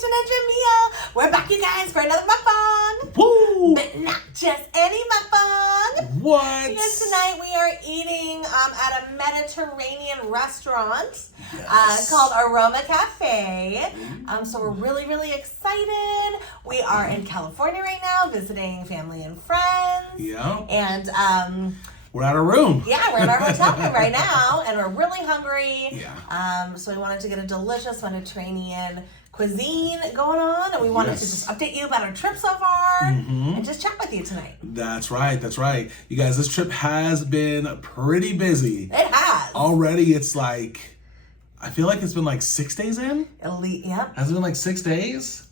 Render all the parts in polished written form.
Kristen and Jamil. We're back, you guys, for another mukbang. Woo! But not just any mukbang. What? Because tonight we are eating at a Mediterranean restaurant called Aroma Cafe. So we're really, really excited. We are in California right now, visiting family and friends. Yeah. And we're at our room. yeah, we're in our hotel room right now, and we're really hungry. Yeah. So we wanted to get a delicious Mediterranean cuisine going on, and we wanted to just update you about our trip so far and just chat with you tonight. That's right. That's right. You guys, this trip has been pretty busy. It has. Already, it's like, I feel like it's been like 6 days in. Elite, yeah. Has it been like 6 days?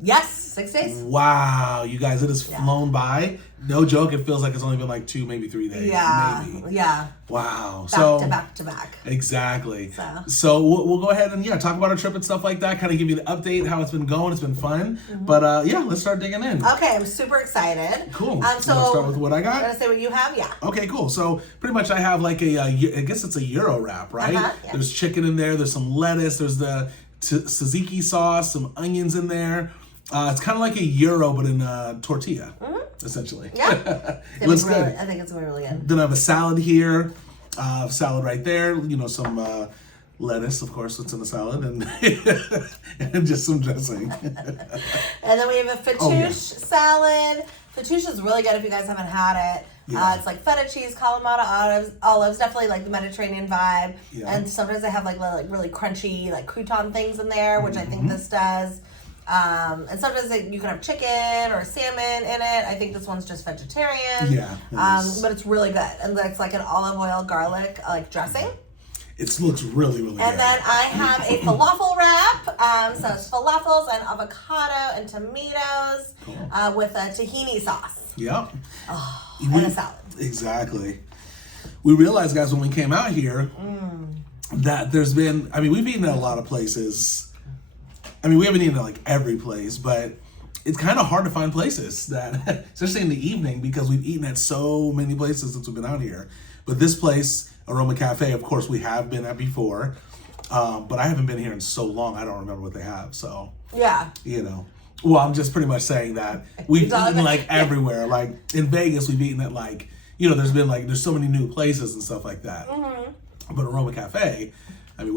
Yes, 6 days. Wow, you guys, it has flown by. No joke, it feels like it's only been like 2, maybe 3 days. Yeah, maybe. yeah. Wow. Back to back. Exactly. So we'll go ahead and talk about our trip and stuff like that. Kind of give you an update how it's been going. It's been fun. But yeah, let's start digging in. Okay, I'm super excited. Cool. So let's start with what I got. I'm gonna say what you have. Yeah. Okay, cool. So pretty much I have like I guess it's a gyro wrap, right? Yeah. There's chicken in there. There's some lettuce. There's the tzatziki sauce. Some onions in there. It's kind of like a gyro, but in a tortilla, essentially. Yeah. It looks good. I think it's gonna be really good. Then I have a salad here. Salad right there. You know, some lettuce, of course, that's in the salad, and and just some dressing. And then we have a fattoush salad. Fattoush is really good if you guys haven't had it. Yeah. It's like feta cheese, Kalamata olives, definitely like the Mediterranean vibe. Yeah. And sometimes they have like really crunchy like crouton things in there, which I think this does. And sometimes you can have chicken or salmon in it. I think this one's just vegetarian. Yeah. But it's really good. And it's like an olive oil garlic like dressing. It looks really, really good. And then I have a falafel wrap. So it's falafels and avocado and tomatoes with a tahini sauce. Yep. Oh, and a salad. Exactly. We realized, guys, when we came out here that there's been, I mean, we've eaten at a lot of places. I mean, we haven't eaten at like every place, but it's kind of hard to find places that, especially in the evening, because we've eaten at so many places since we've been out here. But this place, Aroma Cafe, of course, we have been at before, but I haven't been here in so long, I don't remember what they have. So, yeah. You know, well, I'm just pretty much saying that we've eaten like everywhere. Like in Vegas, we've eaten at like, you know, there's so many new places and stuff like that. But Aroma Cafe, I mean,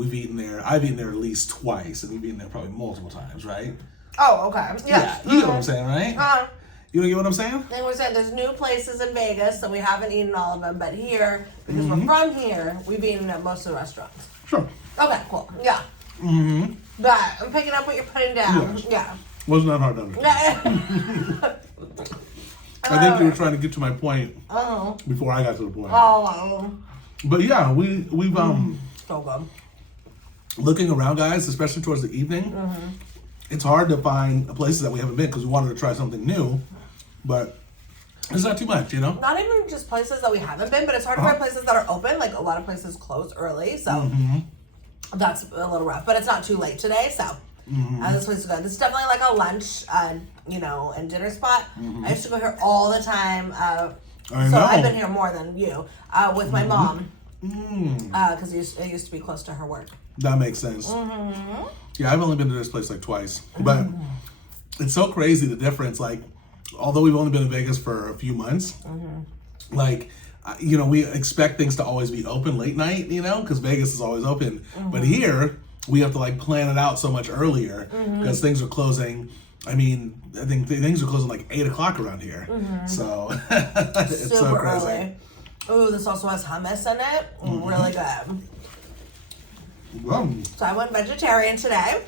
I've eaten there at least twice, and we've eaten there probably multiple times, right? Oh, okay. Yeah. You know what I'm saying, right? You get what I'm saying? And we're saying there's new places in Vegas, so we haven't eaten all of them. But here, because we're from here, we've eaten at most of the restaurants. Sure. Okay, cool. Yeah. But I'm picking up what you're putting down. Yes. Yeah. Wasn't that hard to understand? I think you were trying to get to my point before I got to the point. But yeah, we've so good. Looking around, guys, especially towards the evening, it's hard to find places that we haven't been because we wanted to try something new, but it's not too much, you know? Not even just places that we haven't been, but it's hard to find places that are open. Like a lot of places close early, so that's a little rough. But it's not too late today, so this place is good. This is definitely like a lunch, you know, and dinner spot. I used to go here all the time. I've been here more than you with my mom because it used to be close to her work. That makes sense. Yeah, I've only been to this place like twice, but it's so crazy the difference. Like, although we've only been in Vegas for a few months, like, you know, we expect things to always be open late night, you know, because Vegas is always open. But here, we have to like plan it out so much earlier because things are closing. I mean, I think things are closing like 8 o'clock around here. So it's super so crazy. Early. Ooh, this also has hummus in it. Really good. So I went vegetarian today.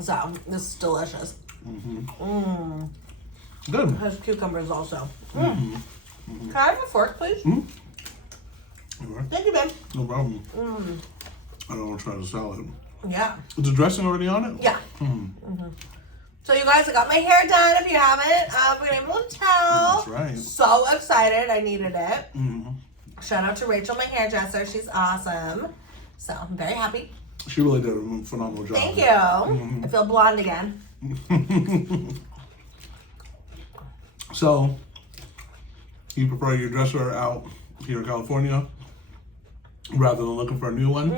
So this is delicious. Good. It has cucumbers also. Can I have a fork, please? Thank you, babe. No problem. I don't want to try the salad. Yeah. Is the dressing already on it? Yeah. So you guys, I got my hair done. If you haven't, we're gonna be able to tell. That's right. So excited. I needed it. Shout out to Rachel, my hairdresser. She's awesome. So I'm very happy. She really did a phenomenal job. Thank you. I feel blonde again. So, you prefer your dresser out here in California rather than looking for a new one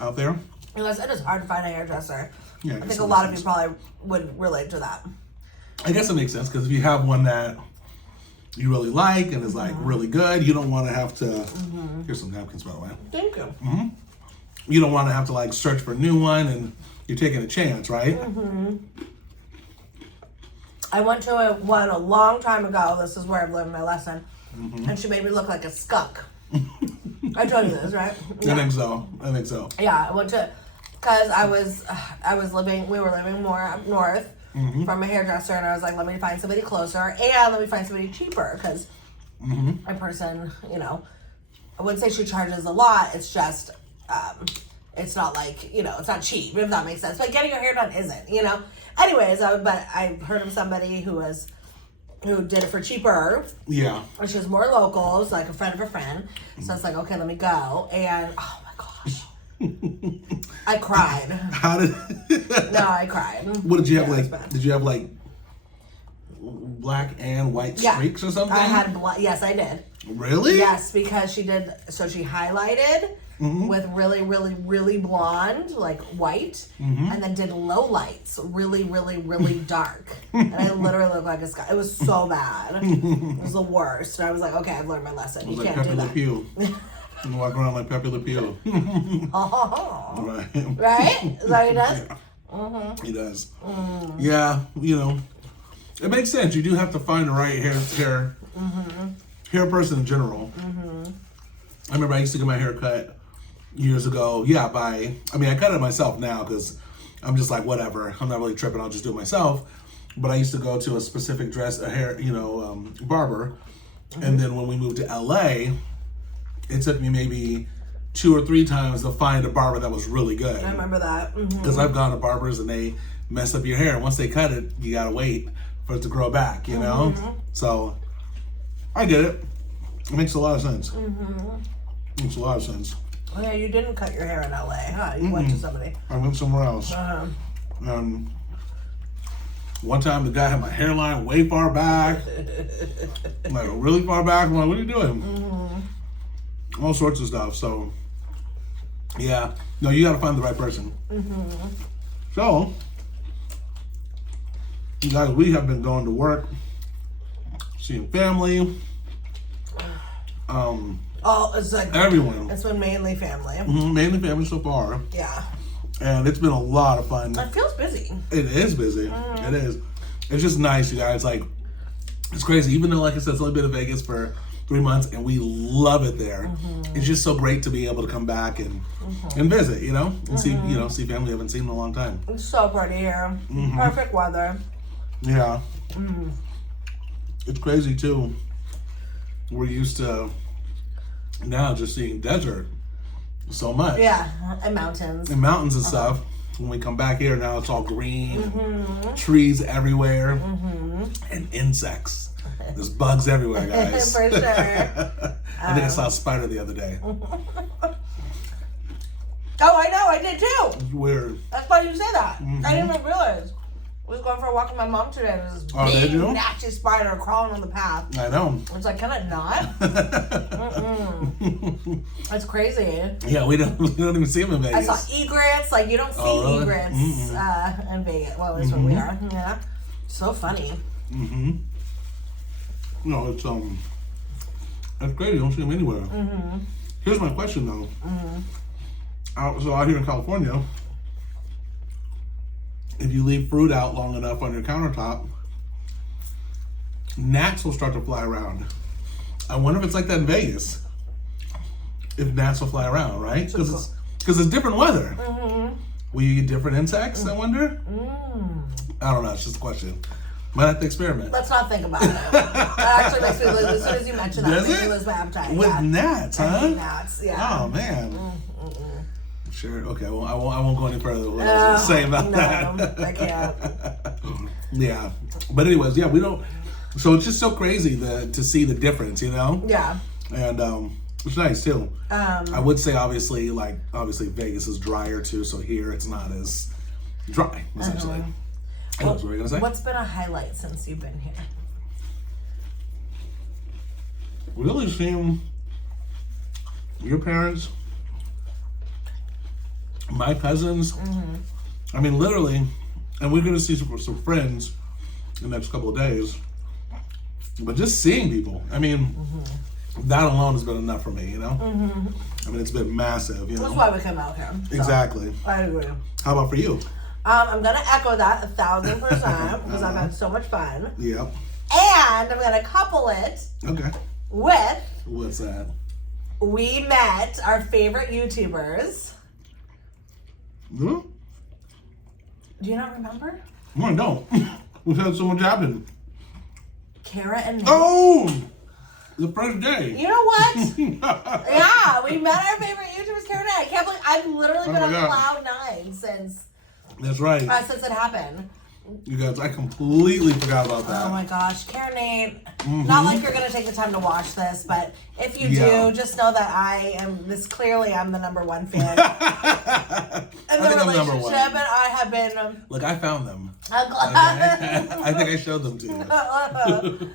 out there? Unless it is hard to find a hairdresser. Yeah, I think a lot of you probably would relate to that. I guess it makes sense because if you have one that you really like and is like really good, you don't want to have to. Here's some napkins, by the way. Thank you. You don't want to have to like search for a new one, and you're taking a chance, right? I went to one a long time ago. This is where I've learned my lesson, and she made me look like a skunk. I told you this, right? Yeah. I think so. Yeah, I went to because I was living. We were living more up north. From a hairdresser, and I was like, let me find somebody closer and let me find somebody cheaper because my person, you know, I wouldn't say she charges a lot. It's just, it's not like, you know, it's not cheap, if that makes sense. But getting your hair done isn't, you know. Anyways, but I heard of somebody who did it for cheaper. Yeah. And she was more local. It's like a friend of a friend. So it's like, okay, let me go. And oh my gosh. I cried. How did? No, I cried. What did you have like? Did you have like black and white streaks or something? I had yes, I did. Really? Yes, because she did. So she highlighted with really, really, really blonde, like white, and then did low lights, really, really, really dark. And I literally looked like a sky. It was so bad. It was the worst. And I was like, okay, I've learned my lesson. You can't do that. Pew. And walk around like Pepe Le Pew. Right. Right? Is that what he does? Yeah. He does. Yeah, you know, it makes sense. You do have to find the right hair person in general. I remember I used to get my hair cut years ago. Yeah, I cut it myself now because I'm just like, whatever. I'm not really tripping. I'll just do it myself. But I used to go to a specific barber. And then when we moved to LA, it took me maybe 2 or 3 times to find a barber that was really good. I remember that. Because I've gone to barbers and they mess up your hair. Once they cut it, you gotta wait for it to grow back, you know? So, I get it. It makes a lot of sense. It makes a lot of sense. Oh yeah, you didn't cut your hair in LA, huh? You went to somebody. I went somewhere else. One time the guy had my hairline way far back. Like really far back. I'm like, what are you doing? All sorts of stuff. So, yeah. No, you gotta find the right person. So, you guys, we have been going to work, seeing family. It's like everyone. It's been mainly family. Mainly family so far. Yeah. And it's been a lot of fun. It feels busy. It is busy. It is. It's just nice, you guys. Like, it's crazy. Even though, like I said, it's only been in Vegas for 3 months, and we love it there. It's just so great to be able to come back and visit, you know, and see family I haven't seen in a long time. It's so pretty here. Perfect weather. Yeah. It's crazy too. We're used to now just seeing desert so much. Yeah, and mountains. And mountains and stuff. When we come back here, now it's all green, trees everywhere, and insects. There's bugs everywhere, guys. For sure. I think I saw a spider the other day. Oh, I know, I did too. Weird. That's why you say that. I didn't even realize. I was going for a walk with my mom today, and there was this big, nasty spider crawling on the path. I know. I was like, can it not? That's crazy. Yeah, we don't even see them in Vegas. I saw egrets. Like, you don't see egrets in Vegas. Well, at least where we are. Yeah. So funny. No, it's that's crazy. You don't see them anywhere. Here's my question though. So out here in California, if you leave fruit out long enough on your countertop, gnats will start to fly around. I wonder if it's like that in Vegas. If gnats will fly around, right? Because it's different weather. Will you get different insects, I wonder? I don't know. It's just a question. Might have to experiment. Let's not think about it. That actually makes me lose. As soon as you mention that, it makes me lose my appetite. With gnats, huh? I hate gnats, yeah. Oh, man. Sure. Okay. Well, I won't go any further. What I was going to say about that. I can't. Yeah. But anyways, yeah, we don't. So it's just so crazy to see the difference, you know? Yeah. And it's nice too. I would say obviously Vegas is drier too, so here it's not as dry essentially. What were you gonna say? What's been a highlight since you've been here? Really seeing your parents my cousins. I mean, literally, and we're going to see some friends in the next couple of days. But just seeing people, I mean, that alone has been enough for me, you know? I mean, it's been massive, you know? That's why we came out here. So, exactly. I agree. How about for you? I'm going to echo that 1,000% because I've had so much fun. Yep. And I'm going to couple it with... What's that? We met our favorite YouTubers. Hmm? Do you not remember? No, I don't. We've had so much happen. Kara and Nate. Oh! The first day. You know what? Yeah, we met our favorite YouTubers, Kara and Nate. I can't believe I've literally been on cloud nine since. That's right. Since it happened. You guys, I completely forgot about that. Oh my gosh, Kara and Nate. Not like you're gonna take the time to watch this, but if you do, just know that I'm the #1 fan. And the relationship, and I have been. Look, I found them. I'm glad. Okay? I think I showed them to you.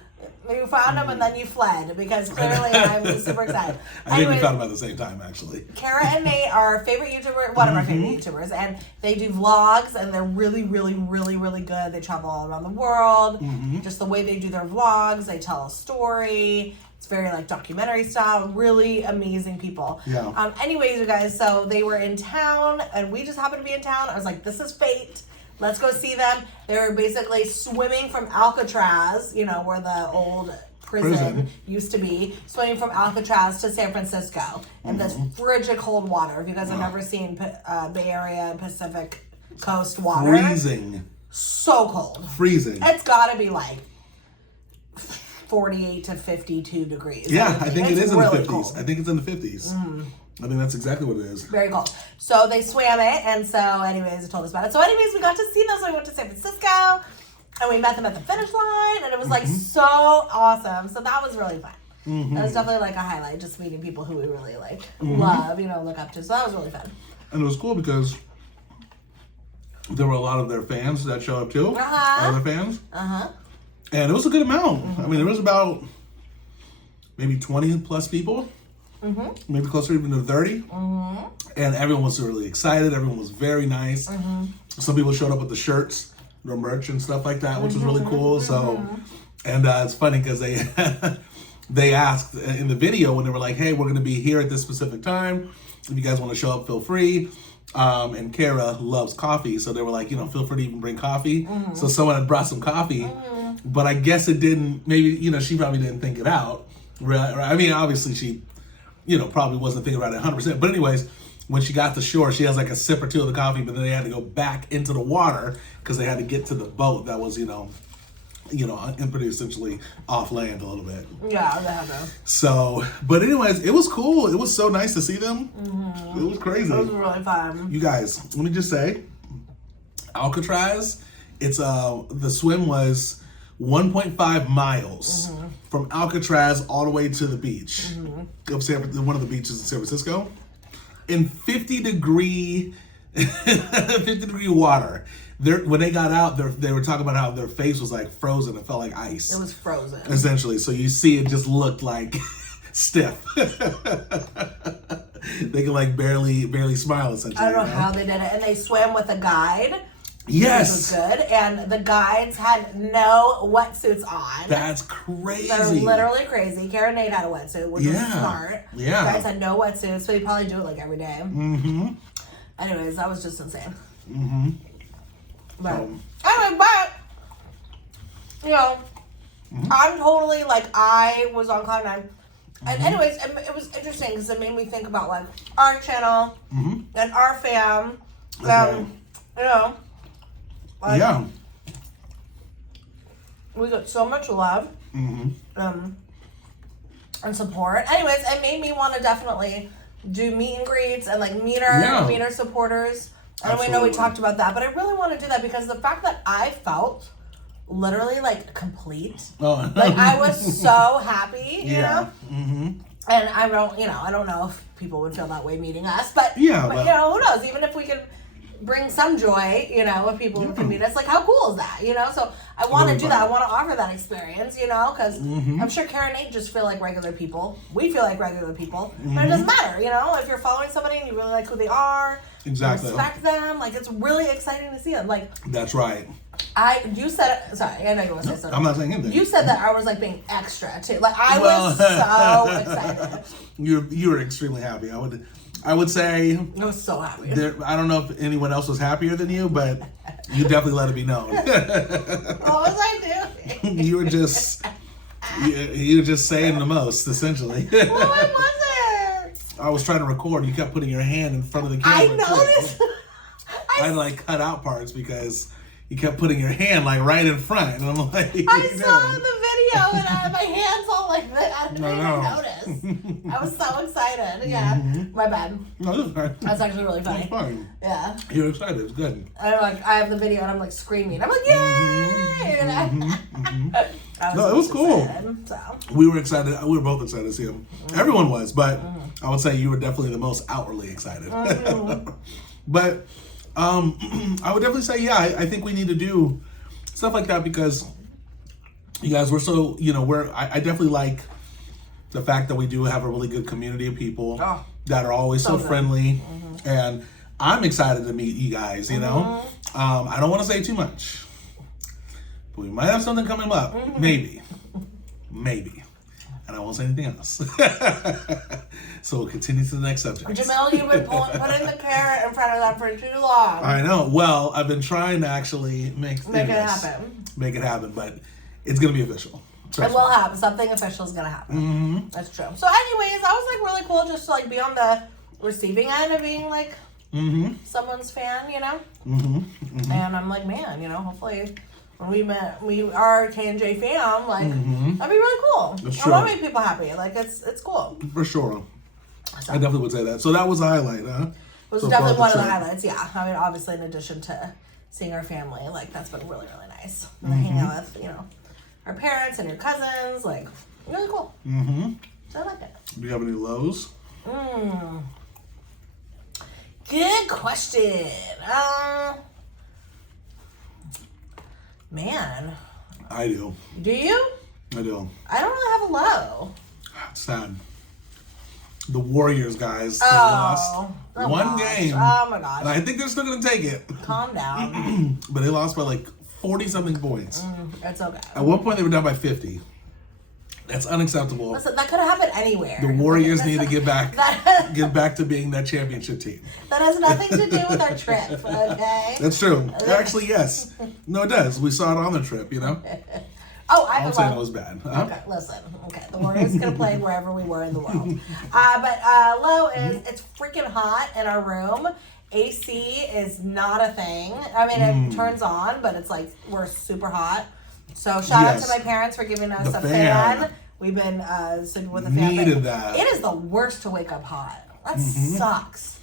You found them and then you fled because clearly I'm super excited. I think we found them at the same time, actually. Kara and Nate are our favorite YouTuber, one of our favorite YouTubers, and they do vlogs, and they're really, really, really, really good. They travel all around the world. Just the way they do their vlogs, they tell a story. It's very like documentary style. Really amazing people. Yeah. Anyways, you guys, so they were in town, and we just happened to be in town. I was like, this is fate. Let's go see them. They were basically swimming from Alcatraz, you know, where the old prison used to be, swimming from Alcatraz to San Francisco in this frigid cold water. If you guys have never seen Bay Area Pacific Coast water. Freezing. So cold. Freezing. It's got to be like 48 to 52 degrees. Yeah, I think it is really in the 50s. Cold. I think it's in the 50s. I think that's exactly what it is. Very cold. So they swam it, and so anyways, they told us about it. So anyways, we got to see them. So we went to San Francisco, and we met them at the finish line, and it was like so awesome. So that was really fun. That was definitely like a highlight, just meeting people who we really like, love, you know, look up to. So that was really fun. And it was cool because there were a lot of their fans that showed up too. Other fans. And it was a good amount. I mean, there was about maybe 20 plus people. Maybe closer even to 30. And everyone was really excited. Everyone was very nice. Some people showed up with the shirts, their merch and stuff like that, which was really cool. So, and it's funny because they they asked in the video when they were like, hey, we're going to be here at this specific time. If you guys want to show up, feel free. And Kara loves coffee, so they were like, you know, feel free to even bring coffee. So someone had brought some coffee, but I guess it didn't, maybe, you know, she probably didn't think it out. Right? I mean, obviously she, you know, probably wasn't thinking about it 100%. But anyways, when she got to shore, she has like a sip or two of the coffee, but then they had to go back into the water because they had to get to the boat that was, you know, pretty essentially off land a little bit. Yeah, they had to. So, but anyways, it was cool. It was so nice to see them. It was crazy. It was really fun. You guys, let me just say, Alcatraz, it's the swim was 1.5 miles from Alcatraz all the way to the beach of one of the beaches in San Francisco, in 50 degree water. When they got out, they were talking about how their face was like frozen. It felt like ice. It was frozen. Essentially. So you see it just looked like stiff. They can like barely smile essentially. I don't know how they did it. And they swam with a guide. Yes. Which was good. And the guides had no wetsuits on. That's crazy. They're literally crazy. Kara and Nate had a wetsuit, which was smart. Yeah. The guys had no wetsuits, so you probably do it like every day. Anyways, that was just insane. But anyway, you know, I'm totally like, I was on cloud nine. And anyways, it was interesting because it made me think about like our channel and our fam. You know, like, we got so much love and support. Anyways, it made me want to definitely do meet and greets and like meet our supporters. And we know we talked about that, but I really want to do that because the fact that I felt literally like complete, like I was so happy, you know. And I don't know if people would feel that way meeting us, but you know, who knows? Even if we could bring some joy, you know, with people who can meet us. Like, how cool is that, you know? So I want to do that. I want to offer that experience, you know, because I'm sure Karen and Nate just feel like regular people. We feel like regular people, but it doesn't matter, you know? If you're following somebody and you really like who they are, exactly, respect them, like, it's really exciting to see them. Like, that's right. You said, sorry, I know you want to say something. I'm not saying anything. You said that I was like being extra too. Like, I was so excited. You were extremely happy. I would say I was so happy. I don't know if anyone else was happier than you, but you definitely let it be known. What was I doing? You were just saying the most, essentially. Well, I wasn't. I was trying to record. You kept putting your hand in front of the camera. I noticed. I had to like cut out parts because you kept putting your hand like right in front, and I'm like, I saw the video and my hands all like that. I didn't even notice. I was so excited. Yeah, my bad. No, that's fine. That's actually really funny. That's fine. Yeah. You're excited. It's good. And I'm like, I have the video and I'm like screaming. I'm like, yay! No, it was cool. Excited, so. We were excited. We were both excited to see him. Everyone was, but I would say you were definitely the most outwardly excited. But I would definitely say, yeah, I think we need to do stuff like that because you guys, we're so, you know, I definitely like the fact that we do have a really good community of people that are always so friendly. And I'm excited to meet you guys, you know. I don't want to say too much, but we might have something coming up. Maybe. And I won't say anything else. So we'll continue to the next subject. Jamil, you've been putting the carrot in front of that for too long. I know. Well, I've been trying to actually make it happen, but it's going to be official. It will happen. Something official is going to happen. That's true. So anyways, that was like really cool just to like be on the receiving end of being like someone's fan, you know? And I'm like, man, you know, hopefully when we are K&J Fam, like, that'd be really cool. I want to make people happy. Like, it's cool. For sure. So, I definitely would say that. So that was a highlight, huh? It was definitely one of the highlights, yeah. I mean, obviously, in addition to seeing our family, like, that's been really, really nice. And hanging out with, you know, our parents and your cousins, like, really cool. So I like it. Do you have any lows? Good question. Man. I do. Do you? I do. I don't really have a low. It's sad. The Warriors, guys, lost one game. Oh my gosh. And I think they're still going to take it. Calm down. But they lost by like 40-something points. It's okay. At one point, they were down by 50. That's unacceptable. Listen, that could have happened anywhere. The Warriors need to get back to being that championship team. That has nothing to do with our trip, okay? That's true. Actually, yes. No, it does. We saw it on the trip, you know? I'm saying it was bad. Huh? Okay, listen. Okay, the Warriors could have played wherever we were in the world. But low is it's freaking hot in our room. AC is not a thing. I mean, it turns on, but it's like we're super hot. So shout out to my parents for giving us a fan. We've been sleeping with a fan. Needed that. It is the worst to wake up hot. That sucks.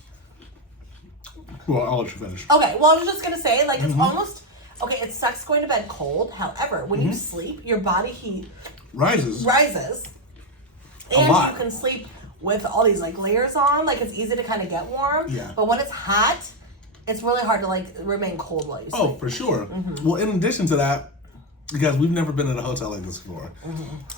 Well, I'll let you finish. Okay, well, I was just going to say, like, it's almost... Okay, it sucks going to bed cold. However, when you sleep, your body heat... Rises. And you can sleep with all these, like, layers on. Like, it's easy to kind of get warm. Yeah. But when it's hot, it's really hard to, like, remain cold while you sleep. Oh, for sure. Well, in addition to that, because we've never been in a hotel like this before,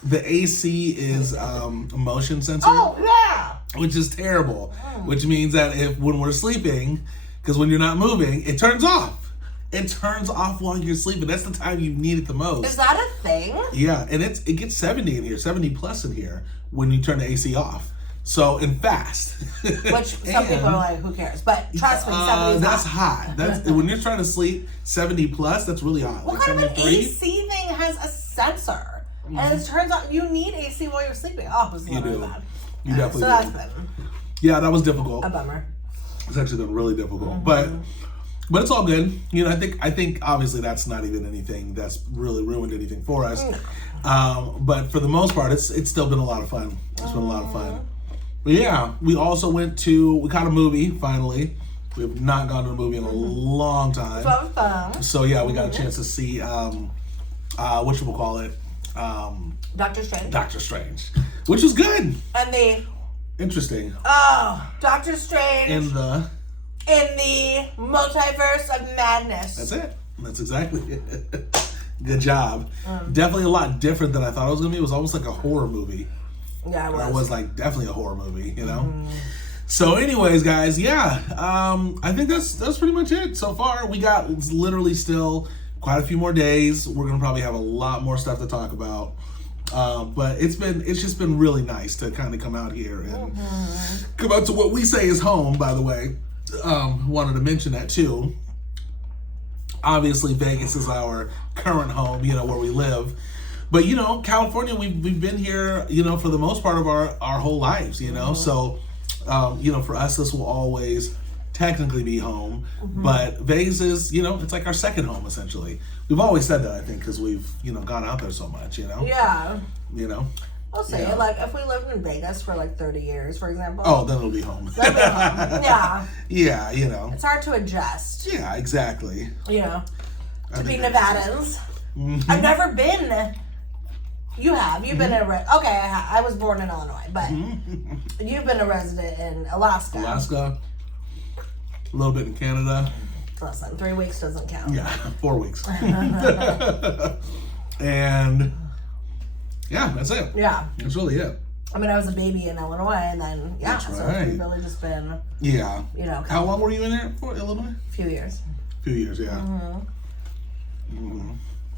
the AC is a motion sensor. Oh, yeah! Which is terrible. Which means that when we're sleeping, because when you're not moving, it turns off. It turns off while you're sleeping. That's the time you need it the most. Is that a thing? Yeah, and it gets 70 in here, 70 plus in here when you turn the AC off. So, and fast. Which some people are like, who cares? But trust me, 70 is that's hot. That's when you're trying to sleep 70 plus, that's really hot. What kind of an AC thing has a sensor? And it turns out you need AC while you're sleeping. Oh, it's really bad. You definitely do. So that's been... Yeah, that was difficult. A bummer. It's actually been really difficult. But it's all good. You know, I think obviously that's not even anything that's really ruined anything for us. But for the most part, it's still been a lot of fun. It's been a lot of fun. But yeah, we also we caught a movie finally. We have not gone to a movie in a long time. So fun. So yeah, we got a chance to see whatchamacallit? Doctor Strange. Doctor Strange. Which was good. And interesting. Oh, Doctor Strange. In the in the multiverse of madness. That's it. That's exactly it. Good job. Definitely a lot different than I thought it was going to be. It was almost like a horror movie. Yeah, it was. Or it was like definitely a horror movie, you know? So anyways, guys, yeah. I think that's pretty much it so far. It's literally still quite a few more days. We're going to probably have a lot more stuff to talk about. But it's just been really nice to kind of come out here and come out to what we say is home, by the way. Wanted to mention that too. Obviously, Vegas is our current home, you know, where we live. But, you know, California, we've been here, you know, for the most part of our whole lives, you know. So, you know, for us, this will always technically be home. But Vegas is, you know, it's like our second home, essentially. We've always said that, I think, because we've, you know, gone out there so much, you know. Yeah. You know. I'll say it. Like, if we lived in Vegas for like 30 years, for example. Oh, then it'll be home. That'd be home. Yeah. Yeah, you know. It's hard to adjust. Yeah, exactly. You know, to be Nevadans. I've never been. You have. You've been okay, I was born in Illinois, but you've been a resident in Alaska. Alaska. A little bit in Canada. Listen, 3 weeks doesn't count. Yeah, 4 weeks. And yeah, that's it. Yeah. That's really it. I mean, I was a baby in Illinois, and then, yeah. That's so right. it's really just been, Yeah. you know. How long were you in there for, Illinois? A few years. A few years, yeah.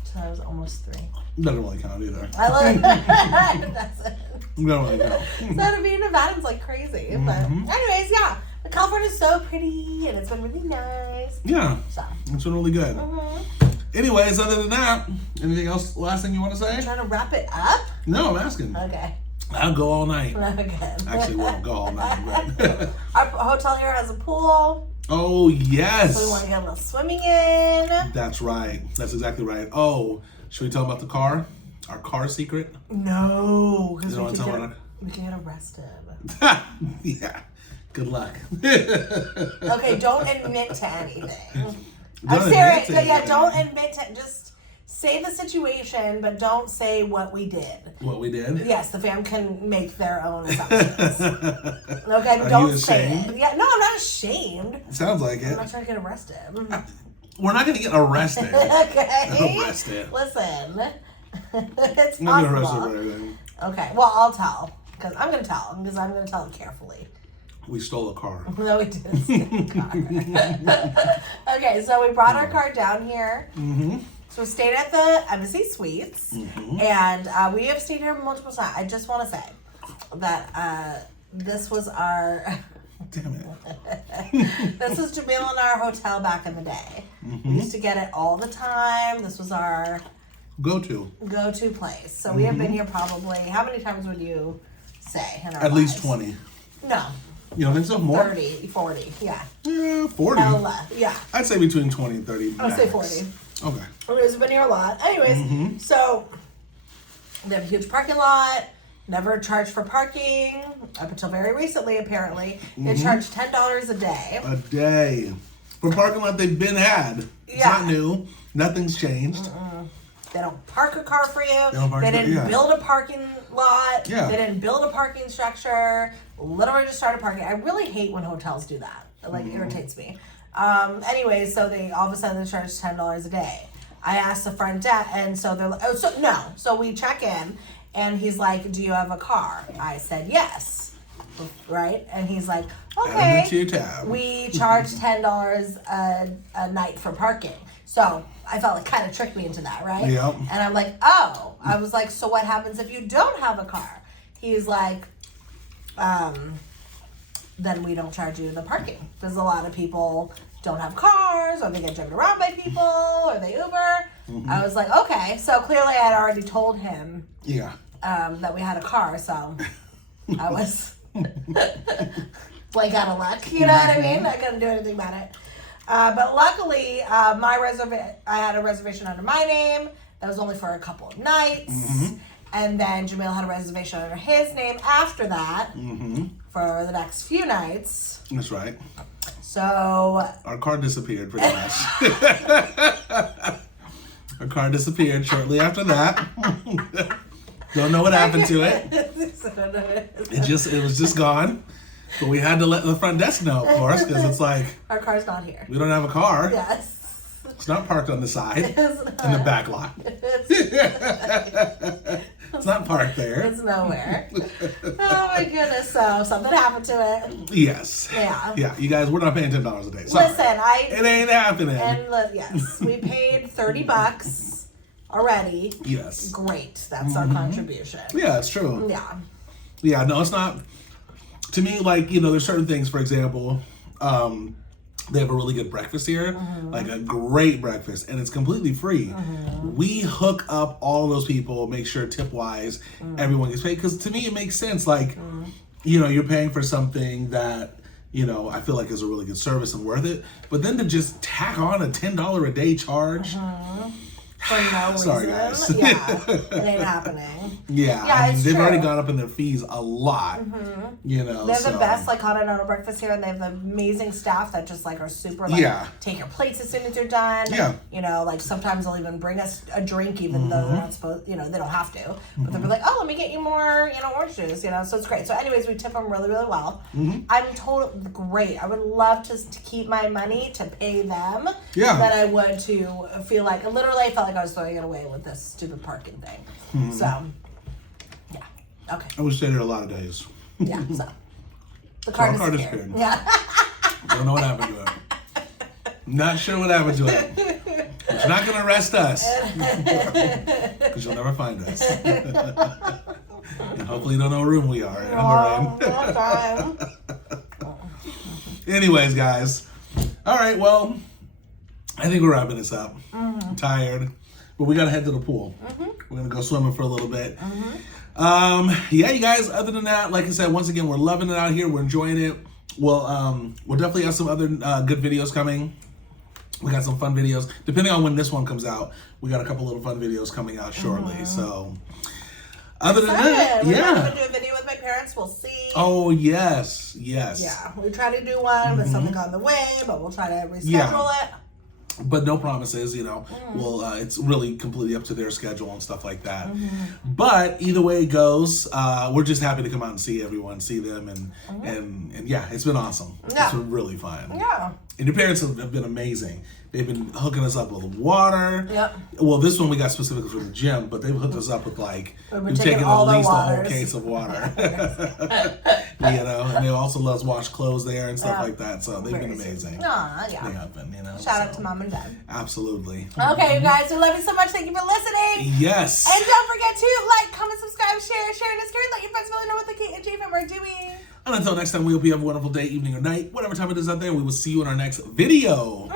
So I was almost 3. Doesn't really count either. I love it. It doesn't. Doesn't really count. So to be in Nevada's like crazy. But anyways, yeah. California's so pretty, and it's been really nice. Yeah. So. It's been really good. Anyways, other than that, anything else, last thing you want to say? I'm trying to wrap it up? No, I'm asking. Okay. I'll go all night. Okay. Actually, won't go all night, but... Our hotel here has a pool. Oh, yes. So we want to get a little swimming in. That's right. That's exactly right. Oh, should we tell about the car? Our car secret? No, because You we don't can get arrested. Yeah. Good luck. Okay, don't admit to anything. Don't I'm serious. admit to Yeah, anything. don't admit to. Just say the situation, but don't say what we did. What we did? Yes, the fam can make their own assumptions. Okay, Are don't you say ashamed? it. Yeah, no, I'm not ashamed. Sounds like I'm it. not trying to get arrested. We're not going to get arrested. Okay. Arrested. Listen, it's I'm not going to arrest possible. you for everything. Okay, well, I'll tell. Because I'm going to tell. Because I'm going to tell it carefully. We stole a car. No, we didn't steal the car. Okay, so we brought our car down here. So we stayed at the Embassy Suites. And we have stayed here multiple times. I just want to say that this was our... Damn it. This was Jamil and our hotel back in the day. We used to get it all the time. This was our Go-to. go-to place. So we have been here probably... How many times would you say in our At least lives? 20. No. You don't think so? More? 30, 40, yeah. Yeah, 40. Hella, yeah. I'd say between 20 and 30. I would say max. 40. Okay. We've been here a lot. Anyways, so they have a huge parking lot. Never charged for parking. Up until very recently, apparently. They charge $10 a day. A day. For parking lot they've been had. It's Yeah. not new. Nothing's changed. They don't park a car for you. They didn't build a parking lot. Yeah. They didn't build a parking structure. Literally just started parking. I really hate when hotels do that. It like irritates me. Anyways, so they all of a sudden they charge $10 a day. I asked the front desk, and so they're like, So we check in, and he's like, "Do you have a car?" I said yes. Right, and he's like, Add "Okay." it to your tab. We charge $10 a night for parking. So I felt like kind of tricked me into that, right? Yep. And I'm like, oh. I was like, so what happens if you don't have a car? He's like, then we don't charge you the parking. Because a lot of people don't have cars, or they get driven around by people, or they Uber. I was like, okay. So clearly I had already told him Yeah. that we had a car, so I was like out of luck. You know what I mean? I couldn't do anything about it. But luckily, I had a reservation under my name. That was only for a couple of nights. And then Jamil had a reservation under his name after that for the next few nights. That's right. So... Our car disappeared pretty much. Our car disappeared shortly after that. Don't know what happened to it. It was just gone. But we had to let the front desk know, of course, because it's like... Our car's not here. We don't have a car. Yes. It's not parked on the side. In the back lot. It's not parked there. It's nowhere. Oh my goodness. So something happened to it. Yes. Yeah. Yeah. You guys, we're not paying $10 a day. Sorry. Listen, it ain't happening. And yes, we paid $30 already. Yes. Great. That's our contribution. Yeah, it's true. Yeah. Yeah, no, it's not. To me, like, you know, there's certain things, for example, they have a really good breakfast here, like a great breakfast, and it's completely free. We hook up all of those people, make sure tip-wise, everyone gets paid. Because to me, it makes sense. Like, you know, you're paying for something that, you know, I feel like is a really good service and worth it. But then to just tack on a $10 a day charge. For no reason. Sorry, guys. Yeah, it ain't happening. Yeah, I mean, they've already gone up in their fees a lot. You know, they have the best like continental breakfast here, and they have the amazing staff that just like are super like take your plates as soon as you're done. Yeah, you know, like sometimes they'll even bring us a drink, even though they're not supposed. You know, they don't have to, but they'll be like, "Oh, let me get you more, you know, orange juice." You know, so it's great. So, anyways, we tip them really, really well. I'm totally great. I would love to keep my money to pay them. Yeah, than I would to feel like literally I felt like I was throwing it away with this stupid parking thing. So, yeah. Okay. I would stay there a lot of days. Yeah, so. The car disappeared. Yeah. Don't know what happened to it. Not sure what happened to it. It's not going to arrest us. Because you'll never find us. And hopefully you don't know what room we are in. Anyways, guys. All right, well, I think we're wrapping this up. I'm tired. But we got to head to the pool. We're going to go swimming for a little bit. Yeah, you guys, other than that, like I said, once again, we're loving it out here. We're enjoying it. We'll definitely have some other good videos coming. We got some fun videos. Depending on when this one comes out, we got a couple little fun videos coming out shortly. So, other than that, we're going to do a video with my parents. We'll see. Oh, yes. Yes. Yeah, we try to do one, but something got in the way, but we'll try to reschedule it. But no promises, you know. Well, it's really completely up to their schedule and stuff like that. But either way it goes, we're just happy to come out and see everyone, see them, and yeah, it's been awesome. Yeah. It's been really fun. Yeah. And your parents have been amazing. They've been hooking us up with water. Yep. Well, this one we got specifically for the gym, but they've hooked us up with like we've taken at least a whole case of water. You know, and they also let us wash clothes there and stuff like that. So they've been amazing. Aw, yeah. They have been, you know. Shout out to mom and dad. Absolutely. Okay, you guys, we love you so much. Thank you for listening. Yes. And don't forget to like, comment, subscribe, share, and scary. Let your friends really know what the K&J Fam are doing. And until next time, we hope you have a wonderful day, evening, or night. Whatever time it is out there, we will see you in our next video.